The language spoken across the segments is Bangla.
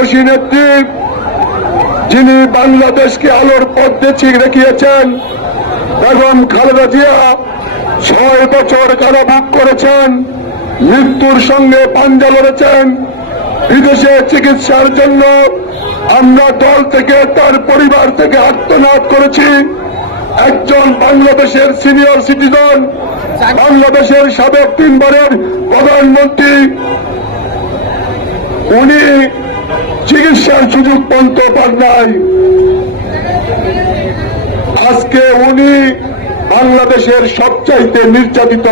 মহিষী নেত্রী যিনি বাংলাদেশকে আলোর পথ দেখিয়ে দেখিয়েছেন, বেগম খালেদা জিয়া ছয় বছর কারাভোগ করেছেন, মৃত্যুর সঙ্গে পাঞ্জা লড়েছেন। বিদেশে চিকিৎসার জন্য আমরা দল থেকে, তার পরিবার থেকে আত্মনাদ করেছি। একজন বাংলাদেশের সিনিয়র সিটিজেন, বাংলাদেশের সাবেক তিনবারের প্রধানমন্ত্রী। উনি চিকিৎসার সুযোগ পন্ত পান নাই। আজকে উনি বাংলাদেশের সবচাইতে নির্যাতিত।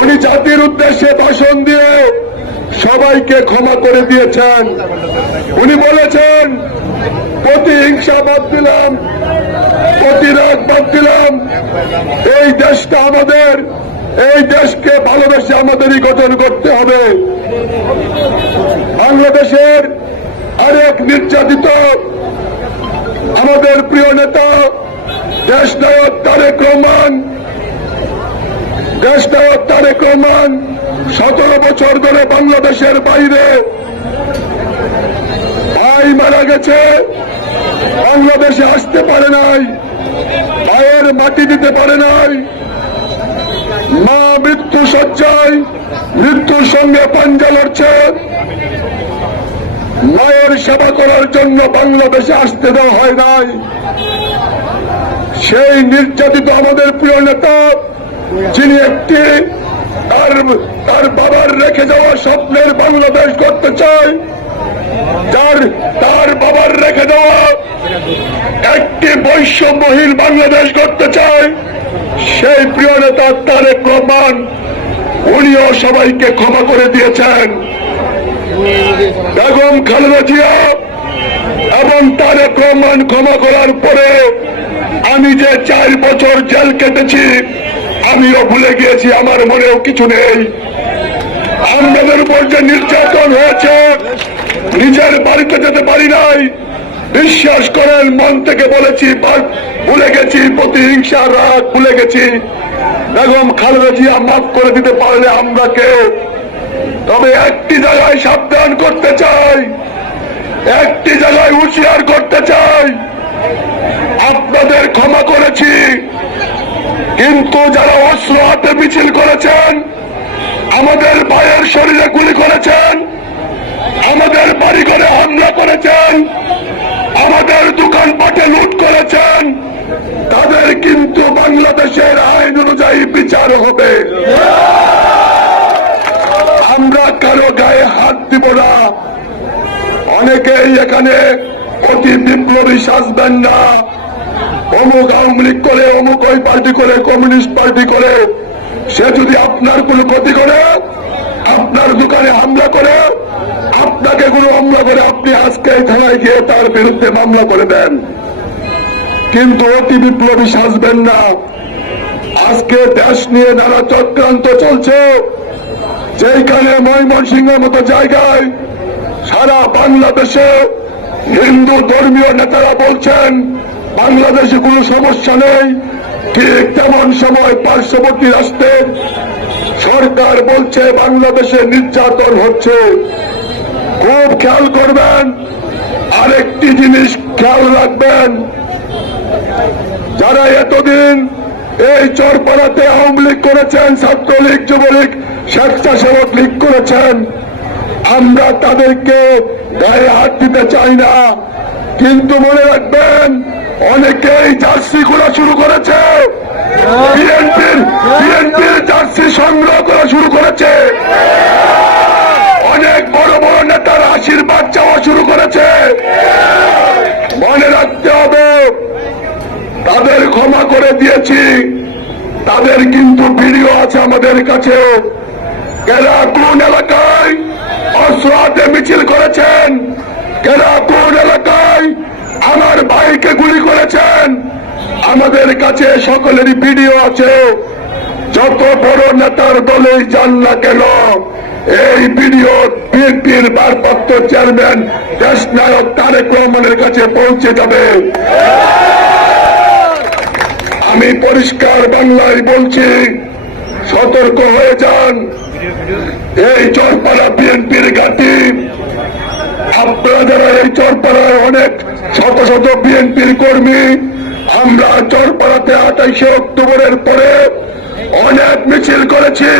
উনি জাতির উদ্দেশ্যে ভাষণ দিয়ে সবাইকে ক্ষমা করে দিয়েছেন। উনি বলেছেন প্রতিহিংসা বাদ দিলাম প্রতিরাগ বাদ দিলাম। এই দেশটা আমাদের, এই দেশকে ভালোবেসে আমাদেরই গঠন করতে হবে। বাংলাদেশের নির্যাতিত। আমাদের প্রিয় নেতা, দেশ নায়ক তারেক রহমান। দেশ নায়ক তারেক রহমান, সতেরো বছর ধরে বাংলাদেশের বাইরে। ভাই মারা গেছে, বাংলাদেশে আসতে পারে নাই, ভাইয়ের মাটি দিতে পারে নাই। মা মৃত্যু সজ্জায়, মৃত্যুর সঙ্গে পাঞ্জা লড়ছে। মায়ের সেবা করার জন্য বাংলাদেশে আসতে দেওয়া হয় নাই। সেই নির্যাতিত আমাদের প্রিয় নেতা, যিনি একটি তার তার বাবার রেখে যাওয়া স্বপ্নের বাংলাদেশ করতে চায়, যার, তার বাবার রেখে দেওয়া একটি বৈষম্যহীন বাংলাদেশ করতে চায়, সেই প্রিয় নেতা তারেক রহমান, উনিও সবাইকে ক্ষমা করে দিয়েছেন। বেগম খালেদা জিয়া এবং তারেক রহমান ক্ষমা করার পরে আমি যে চার বছর জেল কেটেছি, আমিও ভুলে গিয়েছি, আমার মনেও কিছু নেই। আমাদের উপর যে নির্যাতন হয়েছে, নিজের বাড়িতে যেতে পারি নাই। বিশ্বাস করেন, মন থেকে বলেছি ভুলে গেছি, প্রতিহিংসা, রাগ, ভুলে গেছি। বেগম খালেদা জিয়া মাফ করে দিতে পারলে আমরা কেউ তবে একটি জায়গায় সাবধান করতে চাই। একটি জায়গায় হুঁশিয়ার করতে চাই। আপনাদের ক্ষমা করেছি। কিন্তু যারা অস্ত্র হাতে মিছিল করেছেন, আমাদের ভাইয়ের শরীরে গুলি করেছেন, আমাদের বাড়ি ঘরে হামলা করেছেন, আমাদের দোকানপাটে লুট করেছেন, তাদের কিন্তু বাংলাদেশের আইন অনুযায়ী বিচার হবে। না অনেকেই এখানে অতি বিপ্লবী সাজবেন না। অমুক আওয়ামী লীগ করে, অমুক ওই পার্টি করে, কমিউনিস্ট পার্টি করে, সে যদি আপনার কোনো ক্ষতি করে, আপনার দোকানে হামলা করে, আপনাকে কোনো হামলা করে, আপনি আজকে থানায় গিয়ে তার বিরুদ্ধে মামলা করে দেন। কিন্তু অতি বিপ্লবী সাজবেন না। আজকে দেশ নিয়ে নানা চক্রান্ত চলছে। যেখানে ময়মনসিংহের মতো জায়গায় সারা বাংলাদেশে হিন্দু ধর্মীয় নেতারা বলছেন, বাংলাদেশে কোনো সমস্যা নেই। ঠিক তেমন সময় পার্শ্ববর্তী রাষ্ট্রের সরকার বলছে, বাংলাদেশে নির্যাতন হচ্ছে। খুব খেয়াল করবেন, আরেকটি জিনিস খেয়াল রাখবেন। যারা এতদিন এই চরপাড়াতে আওয়ামী লীগ করেছেন, ছাত্রলীগ, যুবলীগ স্বেচ্ছাসেবক লীগ করেছেন। আমরা তাদেরকে গায়ে হাত দিতে চাই না। কিন্তু মনে রাখবেন, অনেকেই জার্সি খোলা শুরু করেছে। জার্সি সংগ্রহ করা শুরু করেছে। অনেক বড় বড় নেতার আশীর্বাদ চাওয়া শুরু করেছে। মনে রাখতে হবে, তাদের ক্ষমা করে দিয়েছি। তাদের কিন্তু ভিডিও আছে আমাদের কাছে এরা কোন এলাকায় অস্ত্র হাতে মিছিল করেছেন। এরা কোন এলাকায় আমার ভাইকে গুলি করেছেন। আমাদের কাছে সকলেরই ভিডিও আছে। যত বড় নেতার দলেই যান না কেন, এই ভিডিও বিএনপির ভারপ্রাপ্ত চেয়ারম্যান, দেশ নায়ক তারেক রহমানের কাছে পৌঁছে যাবে। আমি পরিষ্কার বাংলায় বলছি, সতর্ক হয়ে যান। এই চরপাড়া বিএনপির ঘাটি। আপনারা এই চরপাড়ায় অনেক শত শত বিএনপির কর্মী। আমরা চরপাড়াতে আঠাইশে অক্টোবরের পরে অনেক মিছিল করেছি।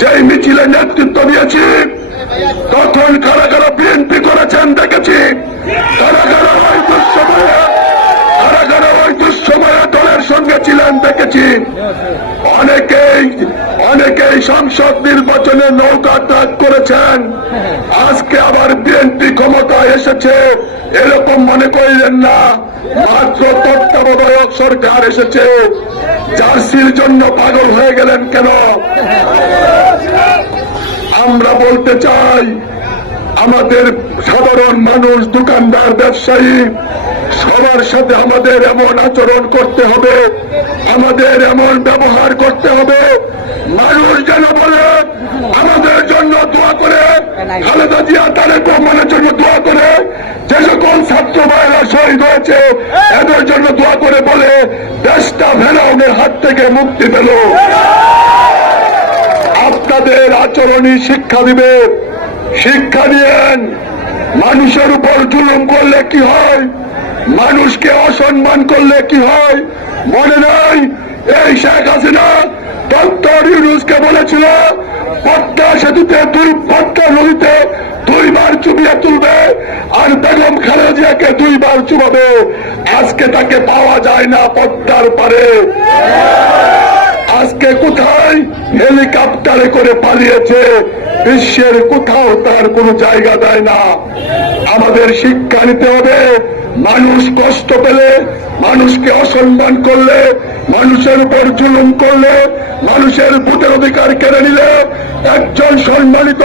যেই মিছিলে নেতৃত্ব দিয়েছি, তখন কারা কারা বিএনপি করেছেন দেখেছি। কারা কারা ওই দুঃসময়ে কারা কারা ওই দুঃসময়ে দলের সঙ্গে ছিলেন দেখেছি। অনেকেই সংসদ নির্বাচনে নৌকা ত্যাগ করেছেন। আজকে আবার বিএনপি ক্ষমতায় এসেছে। এরকম মনে করিলেন না। মাত্র তত্ত্বাবধায়ক সরকার এসেছে। জার্সির জন্য পাগল হয়ে গেলেন কেন? আমরা বলতে চাই, আমাদের সাধারণ মানুষ, দোকানদার, ব্যবসায়ী, সবার সাথে আমাদের এমন আচরণ করতে হবে, আমাদের এমন ব্যবহার করতে হবে মানুষ যেন বলে আমাদের জন্য দোয়া করে খালেদা জিয়া তারেক রহমানের জন্য দোয়া করে যে সকল ছাত্র ভাইরা শহীদ হয়েছে এদের জন্য দোয়া করে বলে দেশটা ভেলাউনের হাত থেকে মুক্তি পেল। আপনাদের আচরণী শিক্ষা দিবে। শিক্ষা দিয়েন মানুষের উপর জুলুম করলে কি হয়? মানুষকে অসম্মান করলে কি হয়? মনে নাই? এই শেখ হাসিনা ডক্টর ইউনুসকে বলেছিল পদ্মা সেতুতে দুই পদ্মা নদীতে দুইবার চুবিয়া তুলবে আর বেগম খালেদা জিয়াকে দুইবার চুবাবে আজকে তাকে পাওয়া যায় না পদ্মার পারে। আজকে কোথায় হেলিকপ্টারে করে পালিয়েছে? বিশ্বের কোথাও তার কোনো জায়গা দেয় না। আমাদের শিক্ষা নিতে হবে। মানুষ কষ্ট পেলে, মানুষকে অসম্মান করলে, মানুষের উপর জুলুম করলে, মানুষের ভোটের অধিকার কেড়ে নিলে একজন সম্মানিত